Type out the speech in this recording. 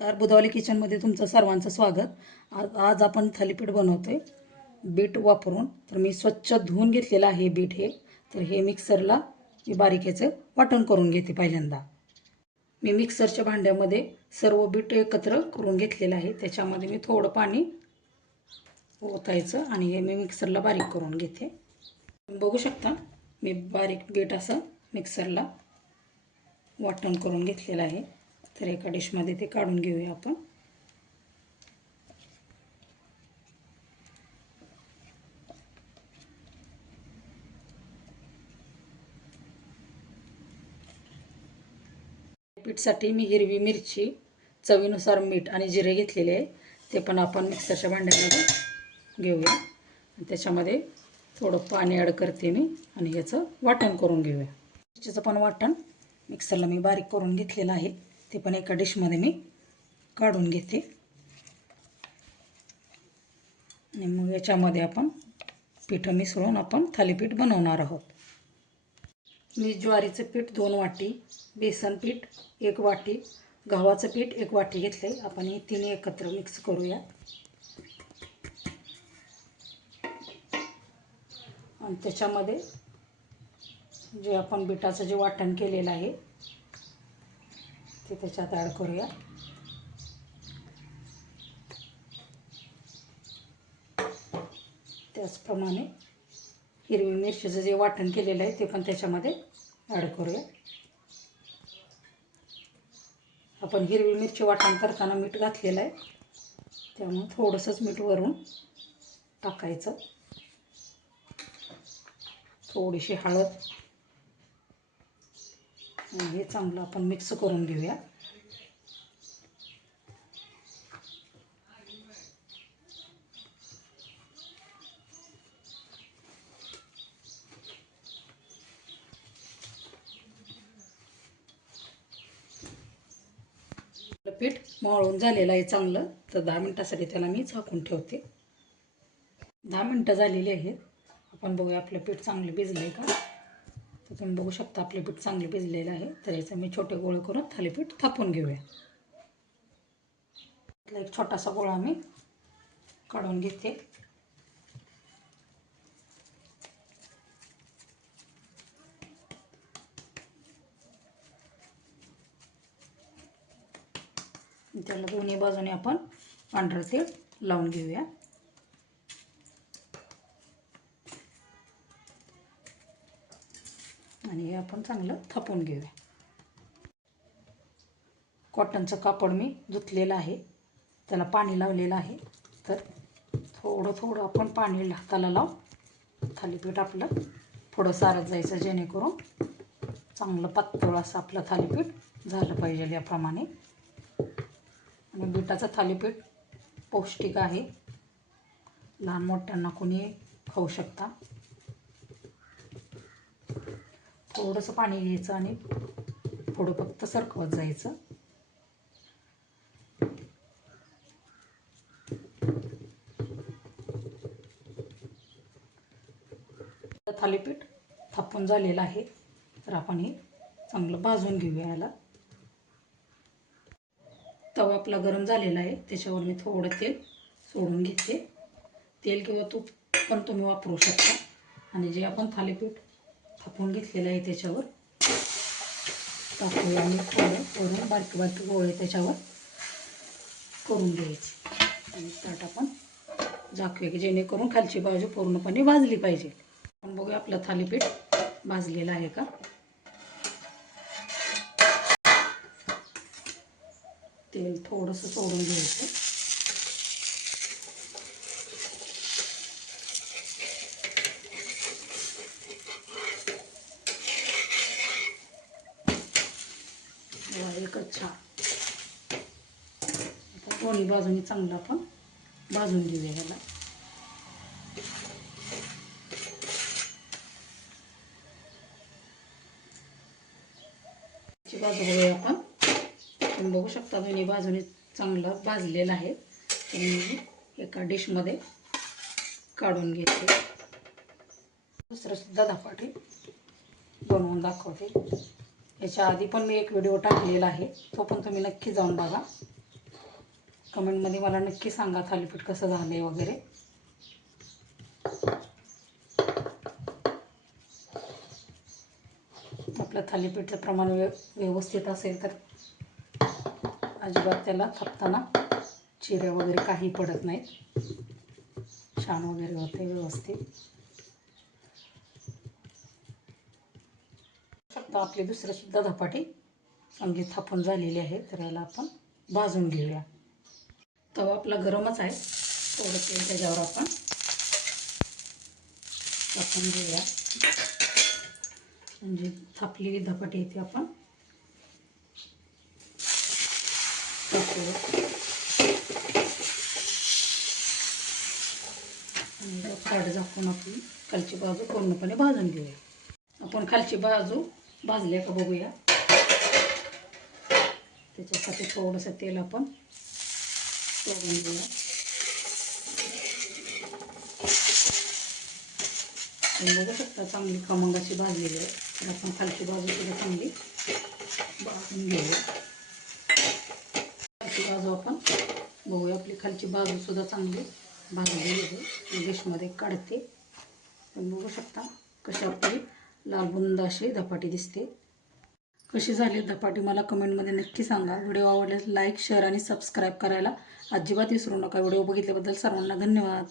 Car बुधावली किचनमध्ये तुमचं सर्वांचं स्वागत। आज आपण थालीपीठ बनवतोय बीट वापरून। तर मी स्वच्छ धुवून घेतलेलं आहे बीट हे। तर हे मिक्सरला मी बारीक याचं वाटण करून घेते। पहिल्यांदा मी मिक्सरच्या भांड्यामध्ये सर्व बीट एकत्र करून घेतलेलं आहे। त्याच्यामध्ये मी थोडं पाणी ओतायचं आणि हे मी मिक्सरला बारीक करून घेते। बघू शकता मी बारीक बीट असं मिक्सरला वाटण करून घेतलेलं आहे। तर एका डिशमध्ये ते काढून घेऊया आपण। पीठसाठी मी हिरवी मिरची, चवीनुसार मीठ आणि जिरे घेतलेले आहे। ते पण आपण मिक्सरच्या भांड्यामध्ये घेऊया। त्याच्यामध्ये थोडं पाणी ॲड करते मी आणि याचं वाटण करून घेऊया। मिरचीचं पण वाटण मिक्सरला मी बारीक करून घेतलेलं आहे। ते पण एका डिशमध्ये मी काढून घेते आणि मग याच्यामध्ये आपण पीठ मिसळून आपण थालीपीठ बनवणार आहोत। मी ज्वारीचं पीठ 2 वाटी, बेसन पीठ 1 वाटी, गव्हाचं पीठ 1 वाटी घेतले। आपण हे तिन्ही एकत्र मिक्स करूया आणि त्याच्यामध्ये जे आपण बीटाचं जे वाटण केलेलं आहे ते त्याच्यात ॲड करूया। त्याचप्रमाणे हिरवी मिरचीचं जे वाटण केलेलं आहे ते पण त्याच्यामध्ये ॲड करूया। आपण हिरवी मिरची वाटण करताना मीठ घातलेलं आहे, त्यामुळे थोडंसंच मीठ वरून टाकायचं। थोडीशी हळद आणि हे चांगलं आपण मिक्स करून घेऊया। पीठ मळून झालेलं आहे चांगलं। तर 10 मिनिटासाठी त्याला मी झाकून ठेवते। 10 मिनिटं झालेली आहेत। आपण बघूया आपलं पीठ चांगलं भिजलं आहे का। तर तुम्ही बघू शकता आपलं पीठ चांगलं भिजलेलं आहे। तर याचं मी छोटे गोळे करून थालीपीठ थापून घेऊया। एक छोटासा गोळा मी काढून घेते। त्याला दोन्ही बाजूने आपण पांढरं तेल लावून घेऊया आणि हे आपण चांगलं थापून घेऊया। कॉटनचं कापड मी धुतलेलं आहे, त्याला पाणी लावलेलं आहे। तर थोडं थोडं आपण पाणी हाताला लावून थालीपीठ आपलं थोडं सारत जायचं, जेणेकरून चांगलं पातळ असं आपलं थालीपीठ झालं पाहिजे याप्रमाणे। आणि बीटाचं थालीपीठ पौष्टिक आहे, लहान मोठ्यांना कोणी खाऊ शकता। थोडंसं पाणी घ्यायचं आणि थोडं फक्त सरकवत जायचं। थालीपीठ थापून झालेलं आहे। तर आपण हे चांगलं भाजून घेऊया। याला तवा आपला गरम झालेला आहे, त्याच्यावर मी थोडं तेल सोडून घेते। तेल किंवा तूप पण तुम्ही वापरू शकता। आणि जे आपण थालीपीठ थापून घेतलेलं आहे त्याच्यावर टाकूया आणि थोडं वरून बारीक बारीक गोळे त्याच्यावर करून घ्यायचे आणि ताट आपण झाकूया की जेणेकरून खालची बाजू पूर्णपणे भाजली पाहिजे। आपण बघूया आपलं थालीपीठ भाजलेलं आहे का। तेल थोडंसं सोडून घ्यायचं। एकच छान आता दोन्ही बाजूनी चांगलं आपण भाजून घेऊया ह्याला। बाजू बघूया आपण। तुम्ही बघू शकता दोन्ही बाजूने चांगलं भाजलेलं आहे। तर मी एका डिशमध्ये काढून घेते। दुसरं सुद्धा धपाटे बनवून दाखवते। याच्या आधी पण मी एक व्हिडिओ टाकलेला आहे, तो पण तुम्ही नक्की जाऊन बघा। कमेंटमध्ये मला नक्की सांगा थालीपीठ कसं झालं आहे वगैरे. आपलं थालीपीठचं प्रमाण व्यवस्थित असेल तर अजिबात त्याला थापताना चिऱ्या वगैरे काही पडत नाहीत, छान वगैरे होते व्यवस्थित. शकता आपली दुसरीसुद्धा धपाटी चांगली थापून झालेली आहे. तर याला आपण भाजून घेऊया. तवा आपला गरमच आहे, थोडं तेल त्याच्यावर आपण टाकून घेऊया. म्हणजे थापलेली धपाटी येते आपण ताट झाकून आपली खालची बाजू पूर्णपणे भाजून घेऊया. आपण खालची बाजू भाजल्या का बघूया. त्याच्यासाठी थोडंसं तेल आपण सोडून घेऊया. बघू शकता चांगली खमंग अशी भाजलेली आहे. तर आपण खालची बाजू सुद्धा चांगली भाजून घेऊया. खालची बाजू आपण बघूया. आपली खालची बाजू सुद्धा चांगली भाजलेली आहे. डिशमध्ये काढते. पण बघू शकता कशी आपली लालबुंद अशी धपाटी दिसते. कशी झाली धपाटी मला कमेंटमध्ये नक्की सांगा. व्हिडिओ आवडल्यास लाईक, शेअर आणि सबस्क्राईब करायला अजिबात विसरू नका. व्हिडिओ बघितल्याबद्दल सर्वांना धन्यवाद.